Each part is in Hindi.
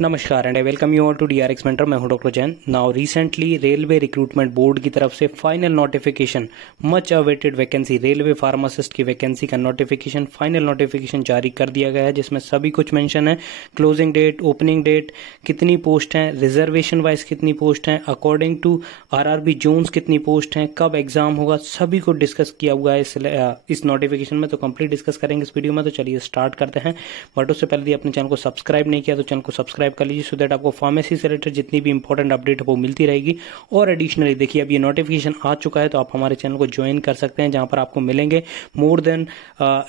नमस्कार and I welcome you all to DRX mentor. मैं हूं doctor Jain. Now recently railway recruitment board की तरफ से final notification, much awaited vacancy, railway pharmacist की वैकेंसी का नोटिफिकेशन, फाइनल नोटिफिकेशन जारी कर दिया गया है, जिसमें सभी कुछ मेंशन है। क्लोजिंग डेट, ओपनिंग डेट, कितनी पोस्ट हैं, रिजर्वेशन वाइज कितनी पोस्ट हैं, अकॉर्डिंग टू आरआरबी जोन्स कितनी पोस्ट हैं, कब एग्जाम होगा, सभी को डिस्कस किया हुआ है इस नोटिफिकेशन में। तो कंप्लीट डिस्कस करेंगे इस वीडियो में। तो चलिए स्टार्ट करते हैं। बट उससे पहले यदि अपने चैनल को सब्सक्राइब नहीं किया तो चैनल को सब्सक्राइब कर लीजिए, सो दैट आपको फार्मेसी से रिलेटेड जितनी भी इंपॉर्टेंट अपडेट है वो मिलती रहेगी। और एडिशनली देखिए, अब ये नोटिफिकेशन आ चुका है तो आप हमारे चैनल को ज्वाइन कर सकते हैं, जहां पर आपको मिलेंगे मोर देन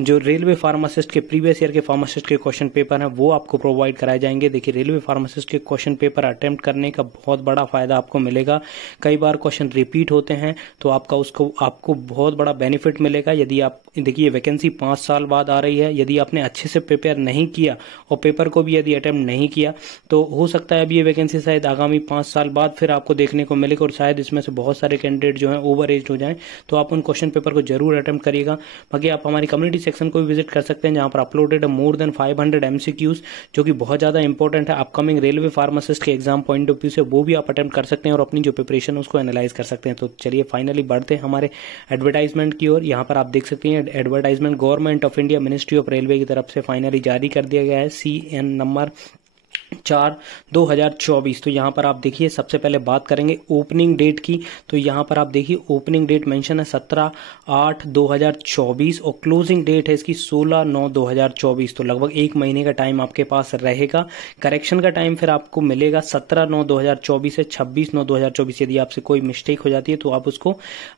जो रेलवे फार्मासिस्ट के प्रीवियस ईयर के फार्मासिस्ट के क्वेश्चन पेपर हैं वो आपको प्रोवाइड कराए जाएंगे। देखिए, रेलवे फार्मासिस्ट के क्वेश्चन पेपर अटेम्प्ट करने का बहुत बड़ा फायदा आपको मिलेगा। कई बार क्वेश्चन रिपीट होते हैं तो आपको बहुत बड़ा बेनिफिट मिलेगा। यदि आप देखिए, वैकेंसी 5 साल बाद आ रही है, यदि आपने अच्छे से प्रिपेयर नहीं किया और पेपर को भी यदि अटेम्प्ट नहीं किया तो हो सकता है अब ये वैकेंसी शायद आगामी 5 साल बाद फिर आपको देखने को मिलेगा, और शायद इसमें से बहुत सारे कैंडिडेट जो हैं ओवर एज हो जाएं। तो आप उन क्वेश्चन पेपर को जरूर अटेम्प्ट करिएगा। बाकी आप हमारी कम्युनिटी सेक्शन को भी विजिट कर सकते हैं, जहां पर अपलोडेड है मोर देन 500 एमसीक्यूज, जो कि बहुत ज्यादा इंपॉर्टेंट है अपकमिंग रेलवे फार्मासिस्ट के एग्जाम पॉइंट ऑफ व्यू से। वो भी आप अटेम्प्ट कर सकते हैं और अपनी जो प्रिपरेशन है उसको एनालाइज कर सकते हैं। तो चलिए फाइनली बढ़ते हैं हमारे एडवर्टाइजमेंट की ओर। यहाँ पर आप देख सकते हैं advertisement government of India ministry of railway की तरफ से फाइनली जारी कर दिया गया है, CN नंबर 4/2024। तो यहाँ पर आप देखिए, सबसे पहले बात करेंगे ओपनिंग डेट की। तो यहाँ पर आप देखिए, ओपनिंग डेट मेंशन है 17/8/2024 और क्लोजिंग डेट है इसकी 16/9/2024। तो लगभग 1 महीने का टाइम आपके पास रहेगा। करेक्शन का टाइम फिर आपको मिलेगा 17/9/2024 से 26/9/2024। यदि आपसे कोई मिस्टेक हो जाती है तो आप उसको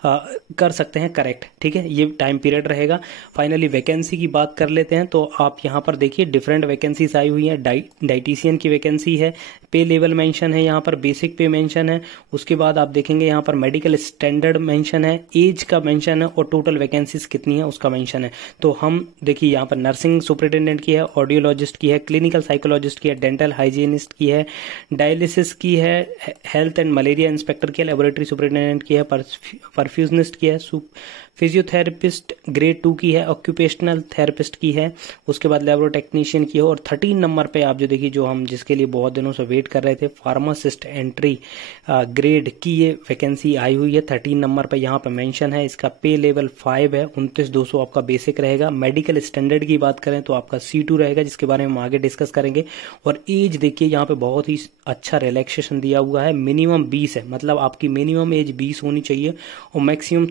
कर सकते हैं करेक्ट। ठीक है, ये टाइम पीरियड रहेगा। फाइनली वैकेंसी की बात कर लेते हैं। तो आप यहाँ पर देखिए, डिफरेंट वैकेंसीज आई हुई है। डाइटिशियन की वैकेंसी है, पे लेवल मेंशन है, यहाँ पर बेसिक पे मेंशन है। उसके बाद आप देखेंगे यहाँ पर मेडिकल स्टैंडर्ड मेंशन है, एज का मेंशन है और टोटल वैकेंसीज कितनी है उसका मेंशन है। तो हम देखिए, यहाँ पर नर्सिंग सुपरिटेंडेंट की है, ऑडियोलॉजिस्ट की है, क्लिनिकल साइकोलॉजिस्ट की है, डेंटल हाइजीनिस्ट की है, डायलिसिस की है, हेल्थ एंड मलेरिया इंस्पेक्टर की है, लेबोरेटरी सुपरिटेंडेंट की है, परफ्यूजनिस्ट की है, फिजियोथेरेपिस्ट ग्रेड 2 की है, ऑक्यूपेशनल थेरेपिस्ट की है, उसके बाद लैबोरेटरी टेक्नीशियन की है। और 13 नंबर पे आप जो देखिए, जो हम जिसके लिए बहुत दिनों से वेट कर रहे थे, फार्मासिस्ट एंट्री ग्रेड की ये वैकेंसी आई हुई है। 13 नंबर पे यहाँ पे मेंशन है। इसका पे लेवल 5 है, 29,200 आपका बेसिक रहेगा। मेडिकल स्टैंडर्ड की बात करें तो आपका C2 रहेगा, जिसके बारे में हम आगे डिस्कस करेंगे। और एज देखिए, यहाँ पे बहुत ही अच्छा रिलैक्सेशन दिया हुआ है। मिनिमम 20 है, मतलब आपकी मिनिमम एज 20 होनी चाहिए और मैक्सिमम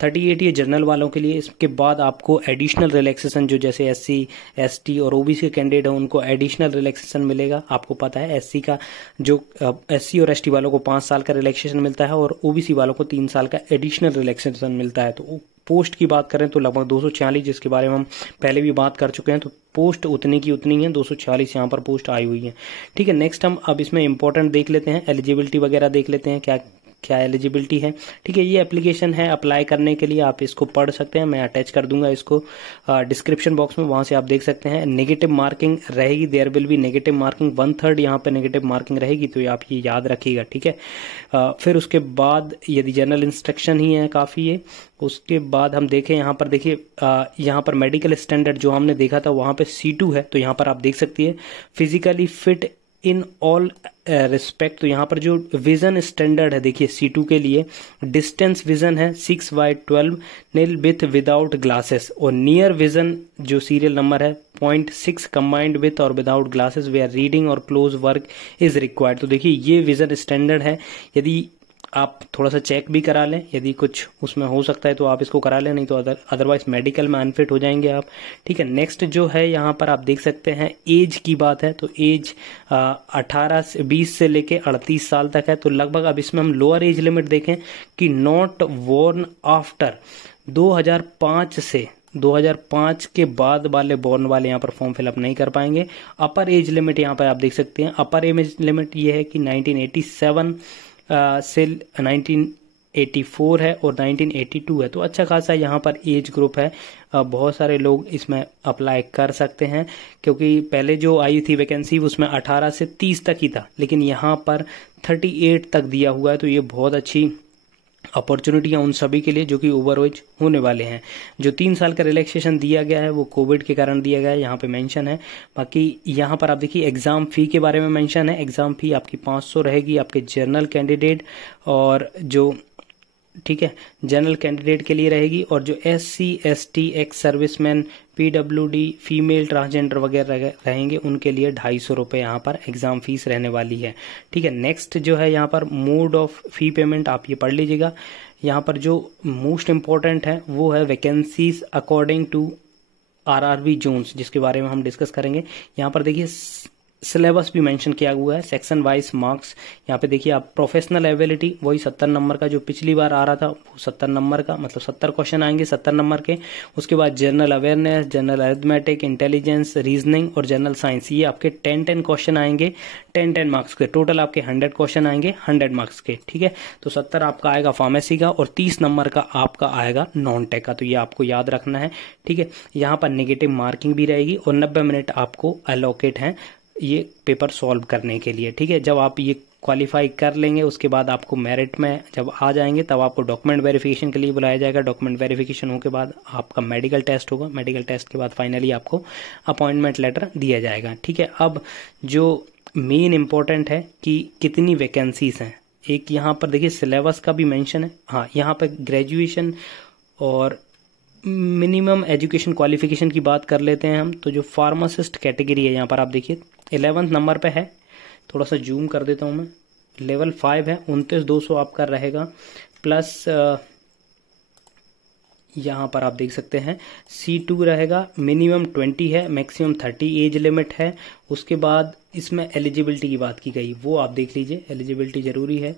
38 ये जनरल वालों के लिए। इसके बाद आपको एडिशनल रिलैक्सेशन, जो जैसे SC ST और OBC के कैंडिडेट हैं उनको एडिशनल रिलैक्सेशन मिलेगा। आपको पता है SC का जो SC और ST वालों को 5 साल का रिलैक्सेशन मिलता है और OBC वालों को 3 साल का एडिशनल रिलैक्सेशन मिलता है। तो पोस्ट की बात करें तो लगभग 246, जिसके बारे में हम पहले भी बात कर चुके हैं। तो पोस्ट उतनी की उतनी है, 246 यहाँ पर पोस्ट आई हुई है। ठीक है, नेक्स्ट हम अब इसमें इंपॉर्टेंट देख लेते हैं, एलिजिबिलिटी वगैरह देख लेते हैं, क्या क्या एलिजिबिलिटी है। ठीक है, ये एप्लीकेशन है अप्लाई करने के लिए, आप इसको पढ़ सकते हैं। मैं अटैच कर दूंगा इसको डिस्क्रिप्शन बॉक्स में, वहां से आप देख सकते हैं। नेगेटिव मार्किंग रहेगी, there will be negative marking 1/3 यहाँ पे नेगेटिव मार्किंग रहेगी, तो आप ये याद रखिएगा। ठीक है, फिर उसके बाद यदि जनरल इंस्ट्रक्शन ही है काफी है। उसके बाद हम देखें, यहाँ पर देखिए, यहाँ पर मेडिकल स्टैंडर्ड जो हमने देखा था वहां पे C2 है, तो यहाँ पर आप देख सकती है physically fit in all respect. तो यहाँ पर जो विजन स्टैंडर्ड है देखिए, C2 के लिए डिस्टेंस विजन है 6/12 नील विथ विदाउट ग्लासेस, और नियर विजन जो सीरियल नंबर है 0.6 कंबाइंड विथ और विदाउट ग्लासेस वेयर रीडिंग और क्लोज वर्क इज रिक्वायर्ड। तो देखिए, ये विजन स्टैंडर्ड है। यदि आप थोड़ा सा चेक भी करा लें, यदि कुछ उसमें हो सकता है तो आप इसको करा लें, नहीं तो अदरवाइज मेडिकल में अनफिट हो जाएंगे आप। ठीक है, नेक्स्ट जो है यहाँ पर आप देख सकते हैं, एज की बात है। तो एज 20 से लेके 38 साल तक है। तो लगभग अब इसमें हम लोअर एज लिमिट देखें कि नॉट बोर्न आफ्टर 2005 के बाद वाले बोर्न वाले यहाँ पर फॉर्म फिलअप नहीं कर पाएंगे। अपर एज लिमिट यहाँ पर आप देख सकते हैं, अपर एज लिमिट ये है कि 1987 से 1984 है और 1982 है। तो अच्छा खासा यहाँ पर एज ग्रुप है, बहुत सारे लोग इसमें अप्लाई कर सकते हैं, क्योंकि पहले जो आई थी वैकेंसी उसमें 18 से 30 तक ही था, लेकिन यहाँ पर 38 तक दिया हुआ है। तो ये बहुत अच्छी अपॉर्चुनिटियां उन सभी के लिए जो कि ओवर एज होने वाले हैं। जो 3 साल का रिलैक्सेशन दिया गया है वो कोविड के कारण दिया गया है, यहाँ पे मेंशन है। बाकी यहाँ पर आप देखिए एग्जाम फी के बारे में मेंशन है। एग्जाम फी आपकी 500 रहेगी आपके जनरल कैंडिडेट और जो, ठीक है, जनरल कैंडिडेट के लिए रहेगी, और जो SC ST ex serviceman PWD female transgender वगैरह रहेंगे उनके लिए 250 रुपये यहाँ पर एग्जाम फीस रहने वाली है। ठीक है, नेक्स्ट जो है यहाँ पर मोड ऑफ फी पेमेंट आप ये पढ़ लीजिएगा। यहाँ पर जो मोस्ट इम्पोर्टेंट है वो है vacancies according to RRB zones, जिसके बारे में हम डिस्कस करेंगे। यहाँ पर देखिए सिलेबस भी मेंशन किया हुआ है, सेक्शन वाइज मार्क्स। यहाँ पे देखिए आप प्रोफेशनल एबिलिटी वही 70 नंबर का जो पिछली बार आ रहा था, वो 70 नंबर का, मतलब 70 क्वेश्चन आएंगे 70 नंबर के। उसके बाद general awareness, general arithmetic, intelligence, reasoning और जनरल साइंस, ये आपके 10 क्वेश्चन आएंगे 10 मार्क्स के। टोटल आपके 100 क्वेश्चन आएंगे 100 मार्क्स के। ठीक है, तो 70 आपका आएगा फार्मेसी का और 30 नंबर का आपका आएगा नॉन टेक का, तो ये आपको याद रखना है। ठीक है, यहाँ पर नेगेटिव मार्किंग भी रहेगी और 90 मिनट आपको अलोकेट है ये पेपर सॉल्व करने के लिए। ठीक है, जब आप ये क्वालिफाई कर लेंगे उसके बाद आपको मेरिट में जब आ जाएंगे तब आपको डॉक्यूमेंट वेरिफिकेशन के लिए बुलाया जाएगा। डॉक्यूमेंट वेरिफिकेशन होने के बाद आपका मेडिकल टेस्ट होगा, मेडिकल टेस्ट के बाद फाइनली आपको अपॉइंटमेंट लेटर दिया जाएगा। ठीक है, अब जो मेन इंपॉर्टेंट है कि कितनी वैकेंसीज हैं, एक यहाँ पर देखिए सिलेबस का भी मेंशन है। हाँ, यहाँ पर ग्रेजुएशन और मिनिमम एजुकेशन क्वालिफिकेशन की बात कर लेते हैं हम। तो जो फार्मासिस्ट कैटेगरी है यहाँ पर आप देखिए 11th नंबर पे है, थोड़ा सा जूम कर देता हूँ मैं, लेवल 5 है, 29,200 आपका रहेगा, प्लस यहाँ पर आप देख सकते हैं C2 रहेगा, मिनिमम 20 है, मैक्सिमम 30 एज लिमिट है। उसके बाद इसमें एलिजिबिलिटी की बात की गई, वो आप देख लीजिए, एलिजिबिलिटी जरूरी है।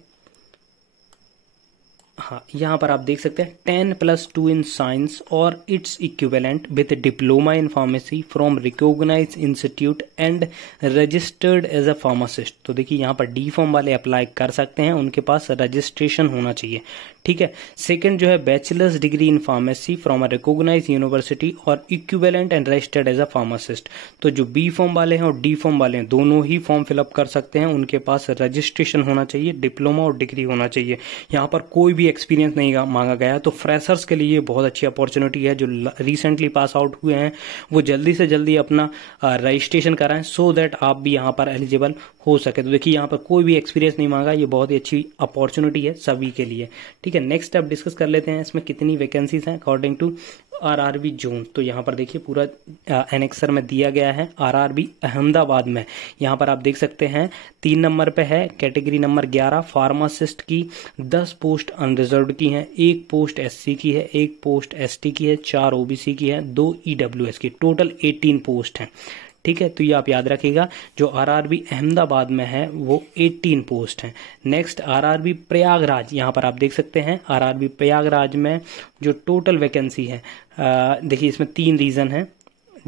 हाँ, यहाँ पर आप देख सकते हैं 10+2 इन साइंस और its equivalent with diploma in pharmacy from recognised institute and registered as a pharmacist. तो देखिए यहाँ पर डी फॉर्म वाले अप्लाई कर सकते हैं, उनके पास रजिस्ट्रेशन होना चाहिए। ठीक है, सेकंड जो है bachelors degree in pharmacy from a recognised university और equivalent and registered as a pharmacist. तो जो बी फॉर्म वाले हैं और डी फॉर्म वाले हैं दोनों ही फॉर्म फिलअप कर सकते हैं, उनके पास रजिस्ट्रेशन होना चाहिए, डिप्लोमा और डिग्री होना चाहिए। यहाँ पर कोई भी एक्सपीरियंस नहीं मांगा गया है, तो फ्रेशर्स के लिए बहुत अच्छी अपॉर्चुनिटी है। जो रिसेंटली पास आउट हुए हैं वो जल्दी से जल्दी अपना रजिस्ट्रेशन कराएं सो दैट आप भी यहाँ पर एलिजिबल हो सके। तो देखिए यहाँ पर कोई भी एक्सपीरियंस नहीं मांगा, ये बहुत ही अच्छी अपॉर्चुनिटी है सभी के लिए। ठीक है, नेक्स्ट अब डिस्कस कर लेते हैं इसमें कितनी वैकेंसीज हैं अकॉर्डिंग टू RRB जोन। तो यहाँ पर देखिए पूरा एनेक्सर में दिया गया है। RRB अहमदाबाद में यहाँ पर आप देख सकते हैं 3 नंबर पे है, कैटेगरी नंबर 11, फार्मासिस्ट की 10 पोस्ट अनरिजर्व्ड की हैं, 1 पोस्ट SC की है, 1 पोस्ट ST की है, 4 OBC की है, 2 EWS की, टोटल 18 पोस्ट हैं। ठीक है, तो ये आप याद रखिएगा, जो RRB अहमदाबाद में है वो 18 पोस्ट हैं। नेक्स्ट RRB प्रयागराज, यहाँ पर आप देख सकते हैं RRB प्रयागराज में जो टोटल वैकेंसी है, देखिए इसमें 3 रीजन है,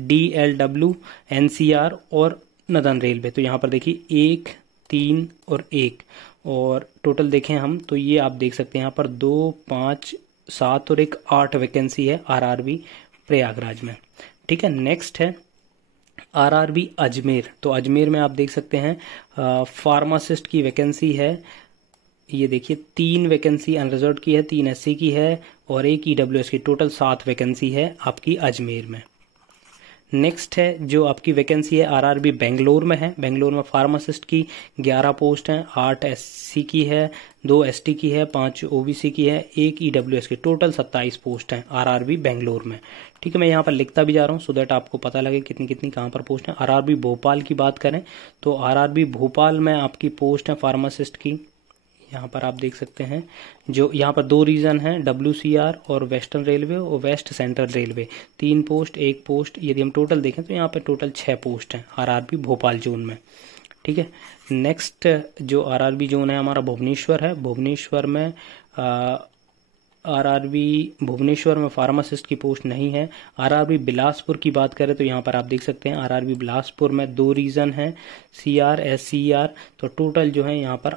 DLW, NCR और नदन रेलवे। तो यहाँ पर देखिए 1, 3 और 1, और टोटल देखें हम तो ये आप देख सकते हैं यहाँ पर 2, 5, 7 और 1 8 वैकेंसी है RRB प्रयागराज में। ठीक है, नेक्स्ट है RRB अजमेर। तो अजमेर में आप देख सकते हैं फार्मासिस्ट की वैकेंसी है, ये देखिए 3 वैकेंसी अनरिजर्व्ड की है, 3 SC की है और 1 EWS की, टोटल 7 वैकेंसी है आपकी अजमेर में। नेक्स्ट है जो आपकी वैकेंसी है RRB बेंगलोर में है। बेंगलोर में फार्मासिस्ट की 11 पोस्ट हैं, 8 SC की है, 2 ST की है, 5 OBC की है, 1 EWS की, टोटल 27 पोस्ट हैं RRB बेंगलोर में। ठीक है, मैं यहाँ पर लिखता भी जा रहा हूँ सो दैट आपको पता लगे कितनी कितनी कहाँ पर पोस्ट है। RRB भोपाल की बात करें तो RRB भोपाल में आपकी पोस्ट है फार्मासिस्ट की, यहाँ पर आप देख सकते हैं, जो यहाँ पर 2 रीजन हैं, WCR और वेस्टर्न रेलवे और west central railway, 3 post 1 post, यदि हम टोटल देखें तो यहाँ पर टोटल 6 पोस्ट हैं RRB भोपाल जोन में। ठीक है, नेक्स्ट जो RRB जोन है हमारा भुवनेश्वर है। भुवनेश्वर में RRB भुवनेश्वर में फार्मासिस्ट की पोस्ट नहीं है। RRB बिलासपुर की बात करें तो यहाँ पर आप देख सकते हैं RRB बिलासपुर में 2 रीजन हैं, CR SCR, तो टोटल जो है यहाँ पर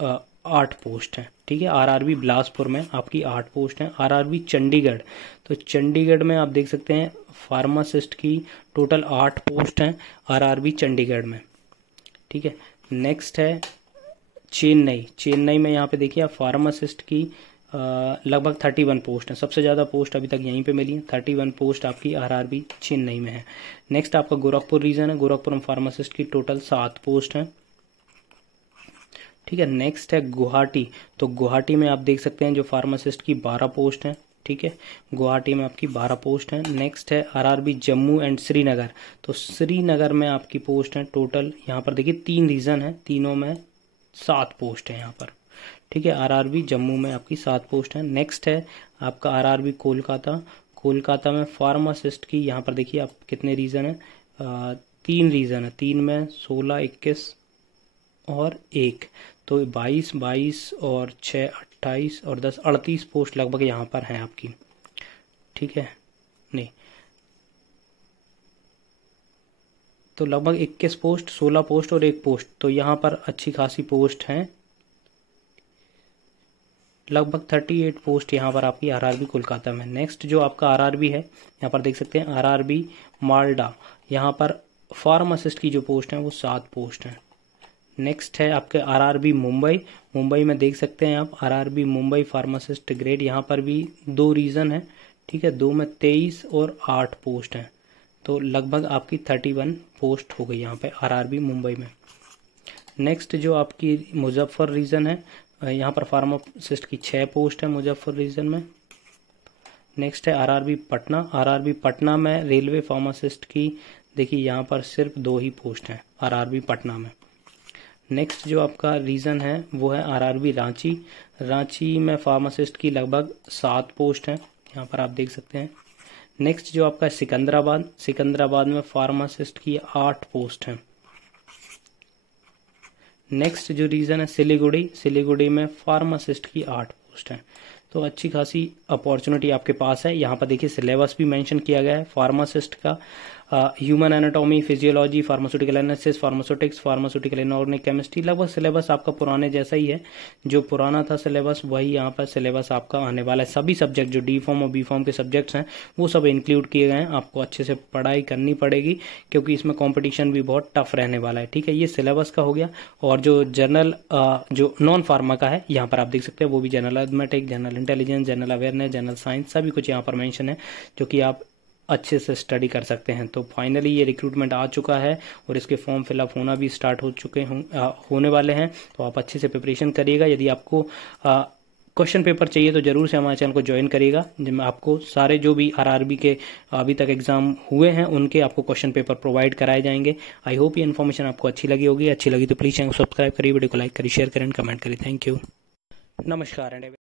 8 पोस्ट हैं। ठीक है, RRB बिलासपुर में आपकी 8 पोस्ट हैं। RRB चंडीगढ़, तो चंडीगढ़ में आप देख सकते हैं फार्मासिस्ट की टोटल 8 पोस्ट हैं RRB चंडीगढ़ में। ठीक है, नेक्स्ट है चेन्नई में यहाँ पे देखिए आप फार्मासिस्ट की लगभग 31 पोस्ट हैं। सबसे ज़्यादा पोस्ट अभी तक यहीं पे मिली है। 31 पोस्ट आपकी आरआरबी चेन्नई में है। नेक्स्ट आपका गोरखपुर रीजन है। गोरखपुर में फार्मासिस्ट की टोटल 7 पोस्ट हैं। ठीक है। नेक्स्ट है गुवाहाटी। तो गुवाहाटी में आप देख सकते हैं जो फार्मासिस्ट की 12 पोस्ट हैं। ठीक है, गुवाहाटी में आपकी 12 पोस्ट हैं। नेक्स्ट है आरआरबी जम्मू एंड श्रीनगर। तो श्रीनगर में आपकी पोस्ट है टोटल, यहाँ पर देखिए 3 रीजन है, तीनों में 7 पोस्ट है यहाँ पर। ठीक है, आरआरबी जम्मू में आपकी 7 पोस्ट है। नेक्स्ट है आपका आरआरबी कोलकाता। कोलकाता में फार्मासिस्ट की यहाँ पर देखिए आप कितने रीजन है, 3 रीजन है। 3 में 16, 21 और 1, तो 22 और 6 28 और 10 38 पोस्ट लगभग यहाँ पर हैं आपकी। ठीक है, नहीं तो लगभग 21 पोस्ट, 16 पोस्ट और 1 पोस्ट, तो यहाँ पर अच्छी खासी पोस्ट हैं। लगभग 38 पोस्ट यहाँ पर आपकी आरआरबी कोलकाता में। नेक्स्ट जो आपका आरआरबी है, यहाँ पर देख सकते हैं आरआरबी मालडा। यहाँ पर फार्मासिस्ट की जो पोस्ट है वो 7 पोस्ट हैं। नेक्स्ट है आपके आरआरबी मुंबई। मुंबई में देख सकते हैं आप आरआरबी मुंबई फार्मासिस्ट ग्रेड, यहाँ पर भी 2 रीजन है। ठीक है, 2 में 23 और 8 पोस्ट हैं, तो लगभग आपकी 31 पोस्ट हो गई यहाँ पे आरआरबी मुंबई में। नेक्स्ट जो आपकी मुजफ्फर रीजन है, यहाँ पर फार्मासिस्ट की 6 पोस्ट है मुजफ्फर रीजन में। नेक्स्ट है आरआरबी पटना। आरआरबी पटना में रेलवे फार्मासिस्ट की देखिए यहाँ पर सिर्फ 2 ही पोस्ट हैं आरआरबी पटना में। नेक्स्ट जो आपका रीजन है वो है आरआरबी रांची। रांची में फार्मासिस्ट की लगभग 7 पोस्ट हैं, यहाँ पर आप देख सकते हैं। नेक्स्ट जो आपका सिकंदराबाद, सिकंदराबाद में फार्मासिस्ट की 8 पोस्ट हैं। नेक्स्ट जो रीजन है सिलीगुड़ी, सिलीगुड़ी में फार्मासिस्ट की 8 पोस्ट हैं। तो अच्छी खासी अपॉर्चुनिटी आपके पास है। यहाँ पर देखिए सिलेबस भी मेंशन किया गया है फार्मासिस्ट का, human anatomy, physiology, pharmaceutical analysis, pharmaceutics, pharmaceutical inorganic chemistry. लगभग सिलेबस आपका पुराने जैसा ही है, जो पुराना था सिलेबस वही यहाँ पर सिलेबस आपका आने वाला है। सभी सब्जेक्ट जो डी फॉर्म और बी फॉर्म के सब्जेक्ट्स हैं वो सब इंक्लूड किए गए हैं। आपको अच्छे से पढ़ाई करनी पड़ेगी क्योंकि इसमें कॉम्पिटिशन भी बहुत टफ रहने वाला है। ठीक है, ये सिलेबस का हो गया। और जो जनरल जो नॉन फार्मा का है यहाँ पर आप देख सकते हैं, वो भी general arithmetic, general intelligence, general awareness, general science, सभी कुछ यहाँ पर मेंशन है जो कि आप अच्छे से स्टडी कर सकते हैं। तो फाइनली ये रिक्रूटमेंट आ चुका है और इसके फॉर्म फिलअप होना भी स्टार्ट हो चुके होने वाले हैं। तो आप अच्छे से प्रिपरेशन करिएगा। यदि आपको क्वेश्चन पेपर चाहिए तो जरूर से हमारे चैनल को ज्वाइन करिएगा, जिसमें आपको सारे जो भी आरआरबी के अभी तक एग्जाम हुए हैं उनके आपको क्वेश्चन पेपर प्रोवाइड कराए जाएंगे। आई होप ये इन्फॉर्मेशन आपको अच्छी लगी होगी। अच्छी लगी तो प्लीज चैनल को सब्सक्राइब करिए, वीडियो को लाइक करिए, शेयर करें, कमेंट करिए। थैंक यू, नमस्कार।